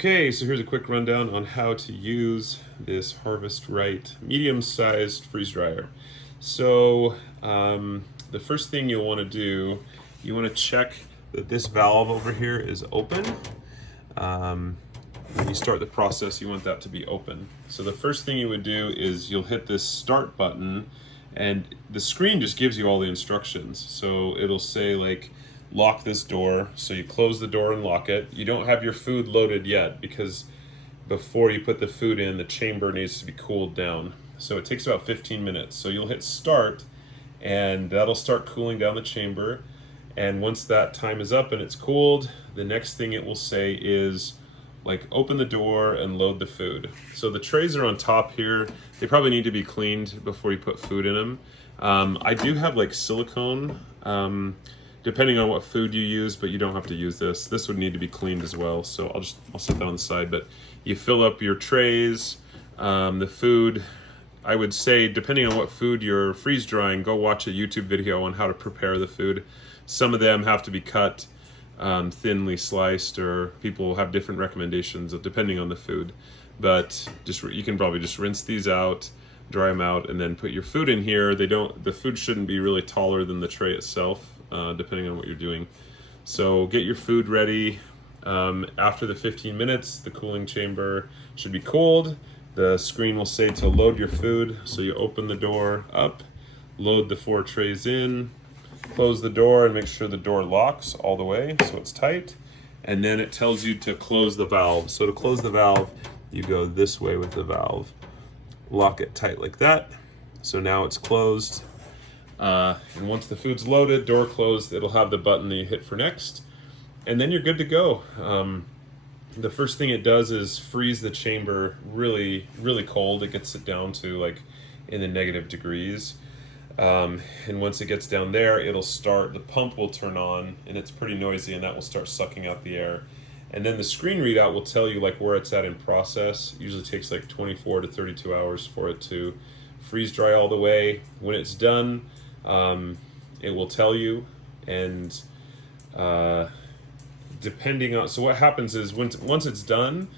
Okay, so here's a quick rundown on how to use this HarvestRight medium-sized freeze dryer. So the first thing you'll want to do, you want to check that this valve over here is open. When you start the process, you want that to be open. So the first thing you would do is you'll hit this start button, and the screen just gives you all the instructions. So it'll say like, lock this door. So you close the door and lock it. You don't have your food loaded yet because before you put the food in, the chamber needs to be cooled down. So it takes about 15 minutes. So you'll hit start and that'll start cooling down the chamber. And once that time is up and it's cooled, the next thing it will say is like open the door and load the food. So the trays are on top here. They probably need to be cleaned before you put food in them. I do have like silicone, depending on what food you use, but you don't have to use this. This would need to be cleaned as well, so I'll set that on the side. But you fill up your trays, the food. I would say, depending on what food you're freeze drying, go watch a YouTube video on how to prepare the food. Some of them have to be cut, thinly sliced, or people have different recommendations depending on the food. But you can probably just rinse these out, dry them out, and then put your food in here. The food shouldn't be really taller than the tray itself, depending on what you're doing. So get your food ready. After the 15 minutes, the cooling chamber should be cooled. The screen will say to load your food. So you open the door up, load the 4 trays in, close the door and make sure the door locks all the way so it's tight. And then it tells you to close the valve. So to close the valve, you go this way with the valve. Lock it tight like that. So now it's closed. And once the food's loaded, door closed, it'll have the button that you hit for next, and then you're good to go. The first thing it does is freeze the chamber really, really cold. It gets it down to like in the negative degrees. And once it gets down there, it'll start, the pump will turn on, and it's pretty noisy, and that will start sucking out the air. And then the screen readout will tell you like where it's at in process. It usually takes like 24 to 32 hours for it to freeze dry all the way. When it's done, it will tell you, and depending on, so what happens is once it's done,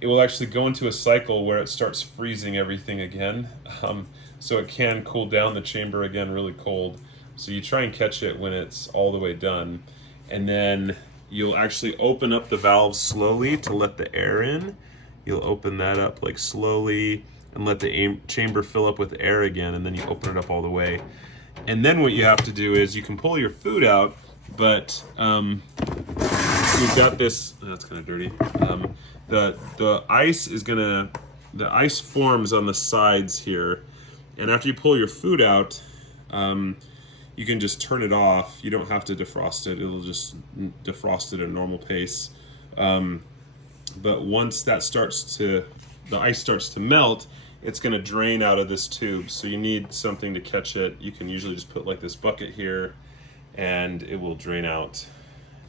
it will actually go into a cycle where it starts freezing everything again. So it can cool down the chamber again really cold. So you try and catch it when it's all the way done, and then you'll actually open up the valve slowly to let the air in. You'll open that up like slowly and let the chamber fill up with air again, and then you open it up all the way. And then what you have to do is you can pull your food out, but we've got this, that's kind of dirty. The ice forms on the sides here, and after you pull your food out, you can just turn it off. You don't have to defrost it. It'll just defrost it at a normal pace. But once that the ice starts to melt, it's going to drain out of this tube. So you need something to catch it. You can usually just put like this bucket here, and it will drain out.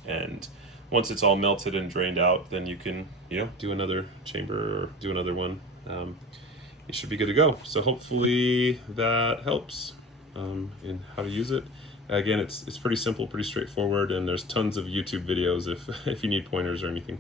And once it's all melted and drained out, then you can, do another chamber or do another one. You should be good to go. So hopefully that helps in how to use it. Again, it's pretty simple, pretty straightforward, and there's tons of YouTube videos if you need pointers or anything.